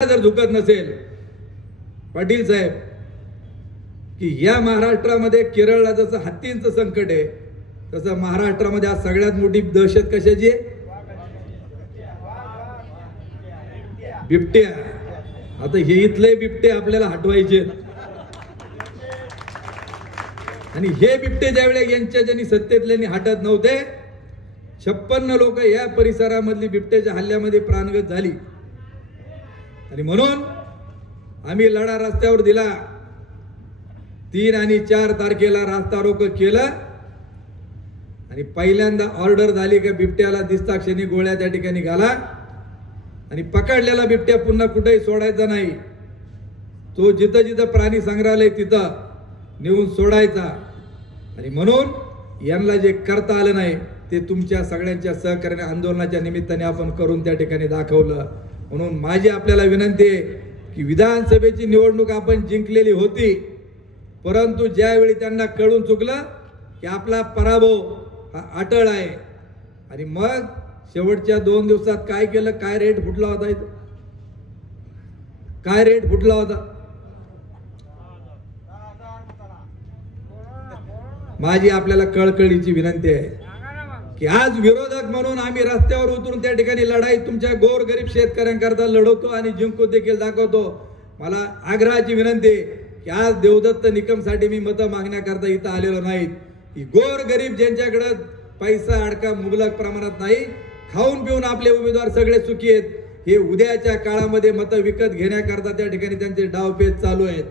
जर झुकत नसेल पाटील साहेब की या महाराष्ट्रामध्ये केरळला जसं हत्तींचं संकट आहे तसं महाराष्ट्रामध्ये आज सगळ्यात मोठी दहशत कशाची आहे? बिबट्या. आता हे इथले बिबटे आपल्याला हटवायचे आणि हे बिबटे ज्यावेळेला यांच्या ज्यांनी सत्तेतल्यांनी हटत नव्हते 56 लोक या परिसरामधली बिबट्याच्या हल्ल्यामध्ये प्राणगत झाली आणि म्हणून आम्ही लढा रस्त्यावर दिला. 3 आणि 4 तारखेला रास्ता रोको केलं आणि पहिल्यांदा ऑर्डर झाली की बिबट्याला दिसता क्षणी गोळ्या त्या ठिकाणी घाला आणि पकडलेला बिबट्या पुन्हा कुठेही सोडायचा नाही. तो जिथं जिथं प्राणी संग्रहालय तिथं नेऊन सोडायचा आणि म्हणून यांना जे करता आलं नाही ते तुमच्या सगळ्यांच्या सहकार्याने आंदोलनाच्या निमित्ताने आपण करून त्या ठिकाणी दाखवलं. म्हणून माझी आपल्याला विनंती आहे की विधानसभेची निवडणूक आपण जिंकलेली होती, परंतु ज्यावेळी त्यांना कळून चुकलं की आपला पराभव हा अटळ आहे आणि मग शेवटच्या 2 दिवसात काय केलं? काय रेट फुटला होता इथं? काय रेट फुटला होता? माझी आपल्याला कळकळीची विनंती आहे की आज विरोधक म्हणून आम्ही रस्त्यावर उतरून त्या ठिकाणी लढाई तुमच्या गोरगरीब शेतकऱ्यांकरता लढवतो आणि जिंकू देखील दाखवतो. मला आग्रहाची विनंती आहे की आज देवदत्त निकमसाठी मी मतं मागण्याकरता इथं आलेलो नाहीत. की गोरगरीब ज्यांच्याकडे पैसा अडका मुबलक प्रमाणात नाही, खाऊन पिऊन आपले उमेदवार सगळे सुखी आहेत, हे उद्याच्या काळामध्ये मतं विकत घेण्याकरता त्या ठिकाणी त्यांचे डावपेच चालू आहेत.